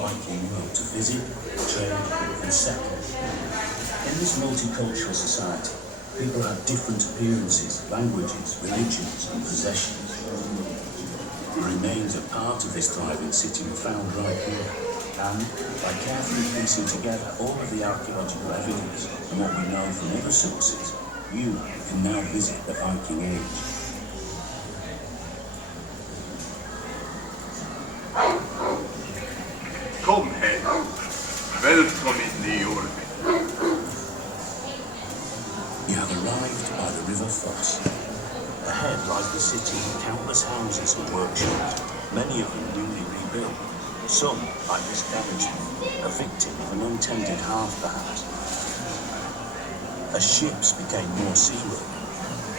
Viking world to visit, trade and settle. In this multicultural society, people have different appearances, languages, religions and possessions. The remains of part of this thriving city were found right here, and by carefully piecing together all of the archaeological evidence and what we know from other sources, you can now visit the Viking Age. Kom här. Välkommen till Jorvik. You have arrived by the River Foss. Ahead lies the city with countless houses and workshops, many of them newly rebuilt. Some, like this damaged one, a victim of an untended hearth perhaps. As ships became more seaworthy,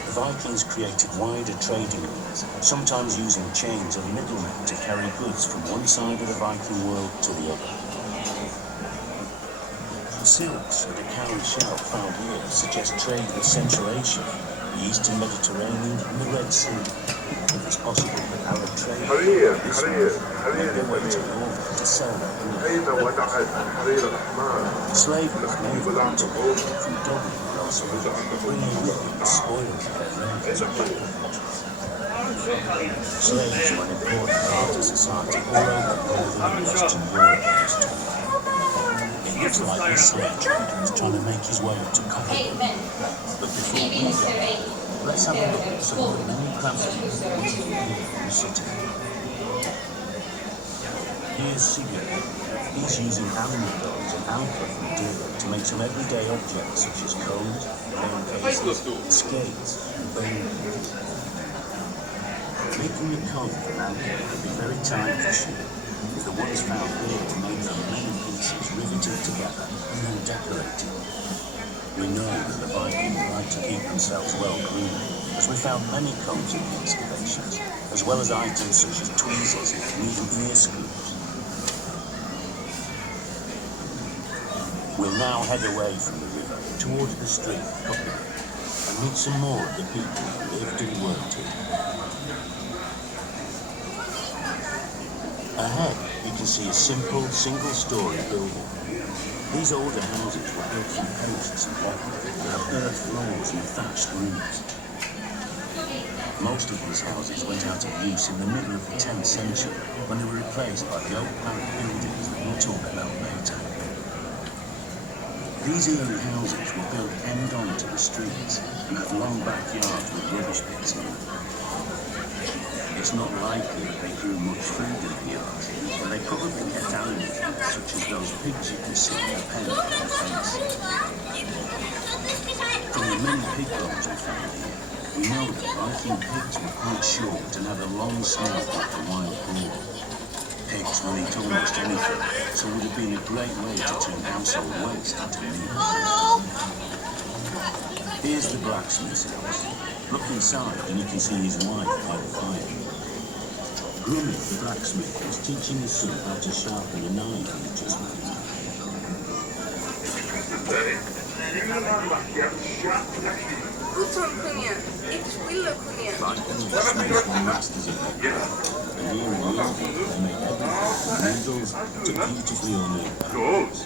the Vikings created wider trading routes, sometimes using chains of middlemen to carry goods from one side of the Viking world to the other. The silks of the cowrie shell found here suggest trade with Central Asia, the Eastern Mediterranean and the Red Sea. It is possible that Arab trade this made their way to Jorvik to sell their goods. Slavery may have been to from Dublin or elsewhere, bringing with them the spoils of their lands and countries. Slaves were an important part of society all over Northern and Western Europe at this time. It looks like this slave trader was trying to make his way up to Coventry. But before we go, let's have a look at some of the many craftsmen working here in the city. Here's Sigurd. He's using animal bones and alpha from deer to make some everyday objects such as combs, phone cases, skates, and bone pins. Making a comb from alpha can be very time-consuming, as the ones found here were made from many pieces riveted together and then decorated. We know that the Vikings like to keep themselves well groomed, as we found many combs in the excavations, as well as items such as tweezers and even ear screws. We'll now head away from the river towards the street and meet some more of the people who lived and worked here. Ahead, you can see a simple, single-story building. These older houses were built from posts and block and have earth floors and thatched roofs. Most of these houses went out of use in the middle of the 10th century when they were replaced by the oak-plank buildings that we'll talk about later. These early houses were built end-on to the streets and had long backyards with rubbish pits in them. It's not likely that they grew much food in the yards, but they probably kept animals such as those pigs you can see in the pen on the fence. From the many pig bones we found here, we know that Viking pigs were quite short and had a long snout like a wild boar. Pigs will eat almost anything, so it would have been a great way to turn household waste into meat. Here's the blacksmith's house. Look inside and you can see his wife by the fire. Grummy, the blacksmith, was teaching his son how to sharpen a knife he just made. Vikings were skillful masters of their craft, and here in Jorvik they made everything from needles to beautifully ornate bags.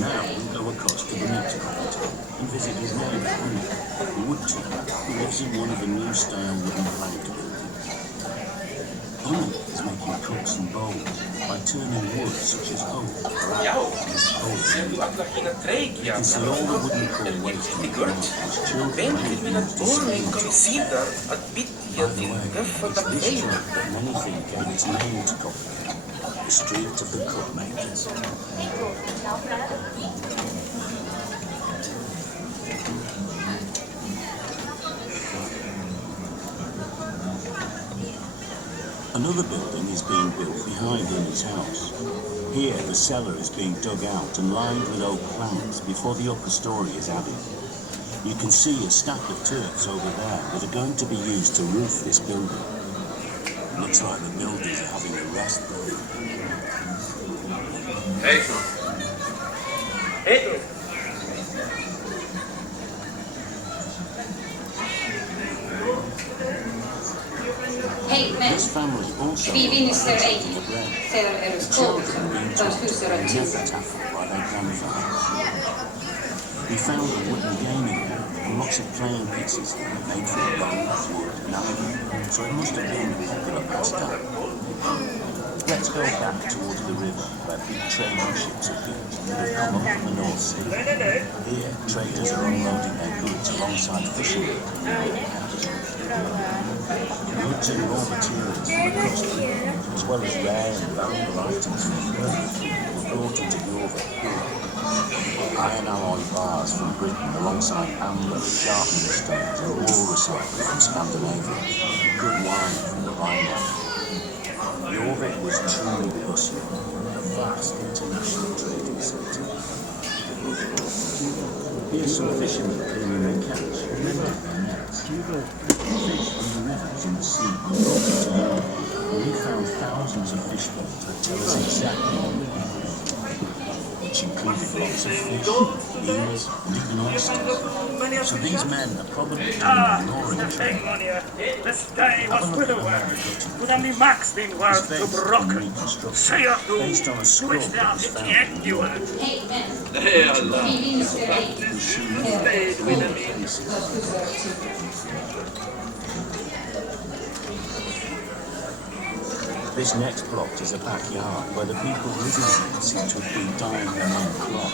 Now we'll go across to the next property and visit his neighbour, Anna, the woodturner who lives in one of the new-style wooden plank buildings. Anna is making cups and bowls by turning wood such as oak, brass, and poles. You can see all the wooden core waste in the ground which children may use to save. By the way, it's this street that many think gave its name to Coventry, the street of the cup makers. Another building is being built behind Anna's house. Here, the cellar is being dug out and lined with oak planks before the upper story is added. You can see a stack of turfs over there that are going to be used to roof this building. It looks like the builders are having a rest though. Hey! Hey! This family also Vinster ej, in the bread. þegar eru The skóð, children being það taught húsar to að play tíma. never tackle by their grandfathers. We found a wooden gaming room and lots of playing pieces made from bone, wood and iron, so it must have been a popular pastime. Let's go back towards the river where big trading ships are built that have come up from the North Sea. Here, traders are unloading their goods alongside fishermen. Goods and raw materials from across Britain, as well as rare and valuable items from Europe, were brought into Jorvik. Iron alloy bars from Britain alongside amber, sharpening stones and wool recycled from Scandinavia, and good wine from the Viking. Jorvik was truly bustling, a vast international trading centre. Here's some fishermen cleaning their catch, mending their nets. Fish from the rivers and the sea were brought into Jorvik, and we found thousands of fish bones that tell us exactly what we want, which included lots of fish, eels, and even oysters. So these men are probably doing more in trade. This day was Widower, with only Max being worth to Brocken. Say of you, Based on a scroll which that thou was did found yet in the you Jorvik. Vinster ej, stayed with me. það húsar að tíma. This next plot is a backyard where the people living in it seem to have been dyeing their own cloth.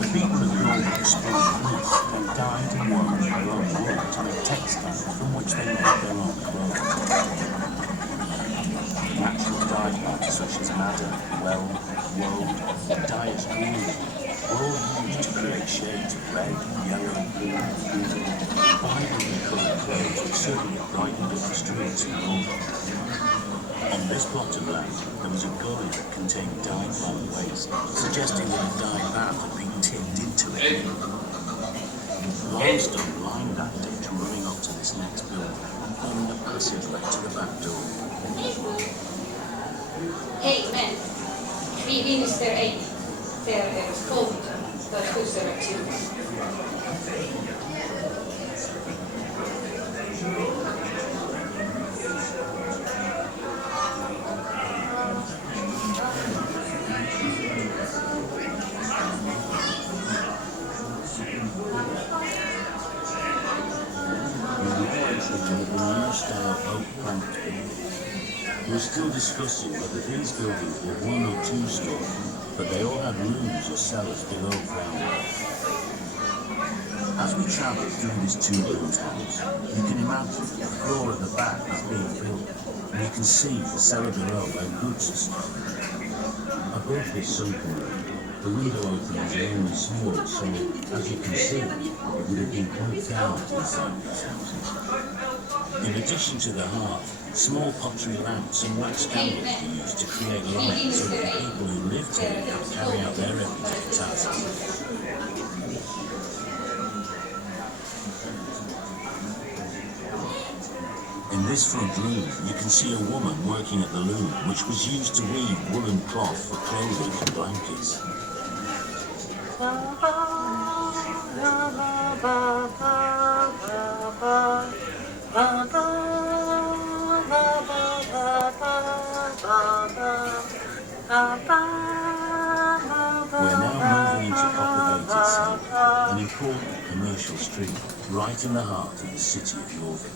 The people of Jorvik spoke Greek and dyed and woven their own wool to make textiles from which they made their own clothes. Natural dye plants such as madder, weld, woad, and dyer's green were all used to create shades of red, yellow, blue, and green. Vibrantly coloured clothes would certainly have brightened up the streets of Jorvik. On this plot of land, there was a gully that contained dyed plant waste, suggesting that a dyed bath had been tipped into it. Limestone lined that ditch running up to this next building, forming a passageway to the back door. Hej män, vi vinster ej, þegar eru skóð, það húsar að tíma. We're still discussing whether these buildings were one or two story, but they all had rooms or cellars below ground level. As we travelled through this two-roomed house, you can imagine the floor at the back is being built, and you can see the cellar below where goods are stored. Above this sunken room, the window openings are only small, so as you can see, it would have been quite down inside these houses. In addition to the hearth, small pottery lamps and wax candles were used to create light so that the people who lived here could carry out their everyday tasks. In this front room, you can see a woman working at the loom, which was used to weave woolen cloth for clothing and blankets. We're now moving into Coppergated Street, an important commercial street right in the heart of the city of Jorvik.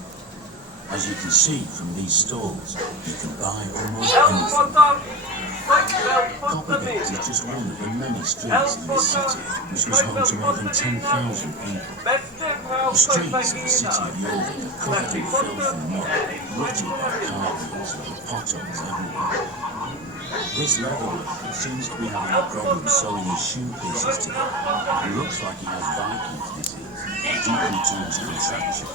As you can see from these stalls, you can buy almost anything. Coppergate is just one of the many streets in this city, which was home to more than 10,000 people. The streets of the city of Jorvik are covered in filth and mud, rutted by cart wheels and potholes everywhere. This leather worker seems to be having a problem sewing his shoe pieces together. It looks like he has Vikings disease, a deeply tourist contraction.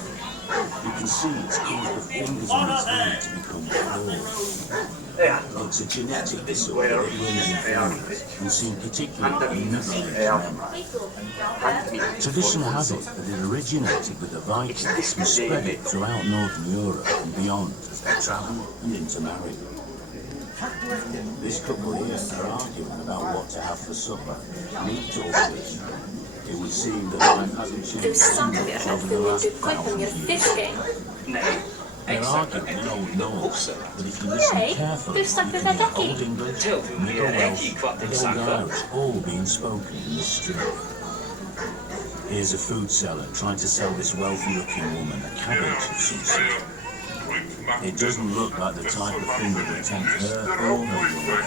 You can see it's caused the fingers on his hand to become clawed. It's a genetic disorder that runs in families and seen particularly in middle-aged men. Tradition has it that it originated with the Vikings and spread it throughout Northern Europe and beyond as they travelled and intermarried. This couple here are arguing about what to have for supper, meat or fish. It would seem that life hasn't changed too much over the last 1,000 years. Nej, They're arguing in Old Norse, but if you listen carefully, you can hear Old English, Middle Welsh, and Old Irish all being spoken in this street. Here's a food seller trying to sell this wealthy-looking woman a cabbage of some sort. It doesn't look like the type of thing that would tempt her or her lord.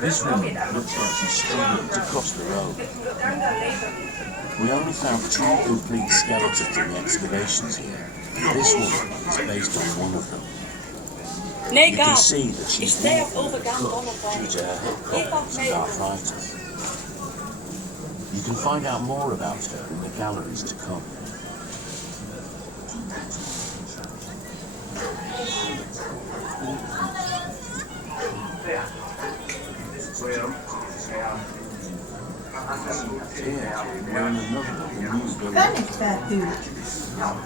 This woman looks like she's struggling to cross the road. We only found 2 complete skeletons in the excavations here. This one is based on one of them. You can see that she's been cut due to her hip problems and arthritis. You can find out more about her in the galleries to come. Here, we're in another of the new buildings.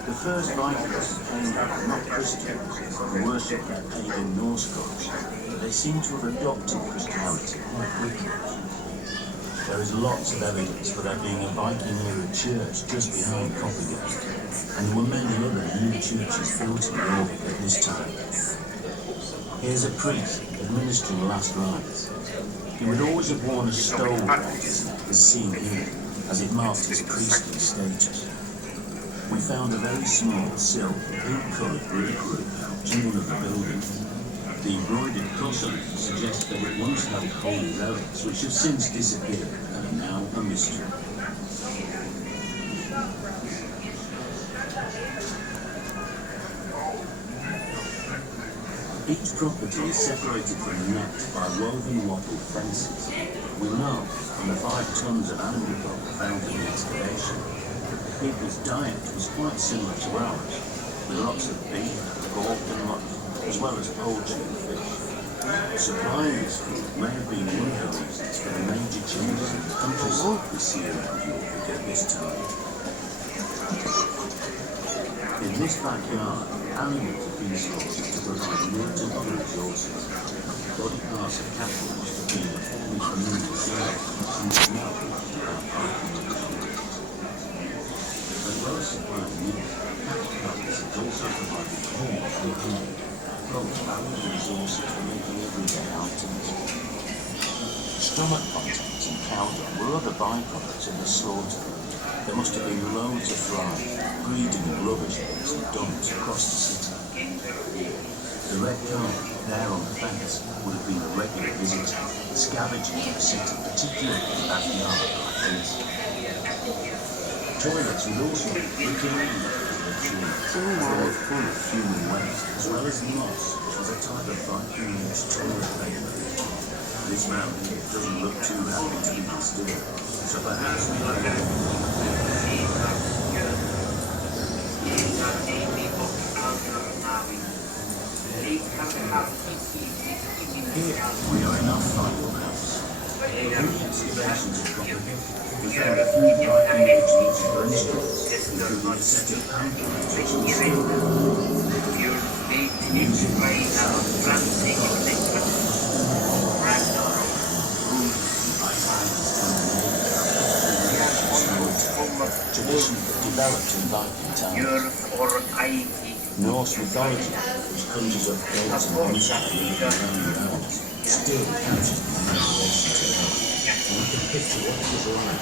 The first Vikings came not Christians and worshipped their pagan Norse gods, but they seem to have adopted Christianity quite quickly. There is lots of evidence for there being a Viking-era church just behind Coppergate, and there were many other new churches built in Jorvik at this time. Here's a priest administering last rites. He would always have worn a stole around his neck, as seen here, as it marked his priestly status. We found a very small silk, pink-coloured brick pouch in one of the buildings. The embroidered cross on it suggests that it once held holy relics, which have since disappeared and are now a mystery. Each property is separated from the next by woven wattled fences. We know from the 5 tons of animal blood found in the excavation, people's diet was quite similar to ours, with lots of beef, pork and mutton, as well as poultry and fish. Supplying this food may have been one of the reasons for the major changes in the countryside we see around Jorvik at this time. In this backyard, animals have been slaughtered to provide wood and other resources. Body parts of cattle must have been always removed to sale, since now about Viking technologies. As well as supplying meat, cattle carcasses also provided corn for food, both valuable resources for making everyday items. Stomach contents and cow dung were other byproducts of the slaughter. There must have been loads of flies, breeding and rubbish bins and dumps across the city. The red carpet there on the fence would have been a regular visitor, scavenging in the city, particularly in backyard like this. Toilets would also be regularly full of human waste, as well as moss, which was a type of Viking-age toilet paper. This mountain doesn't look too happy to be disturbed, so perhaps we might have Here we are in our final house. In the excavations of Coppergate, we found a few Viking-age musical instruments, including a set of panpipes which we still have. Music tradition that developed in Viking times. Norse mythology, which conjures up gods and monsters living around the realms, still captures the imagination today. And we can picture what it was like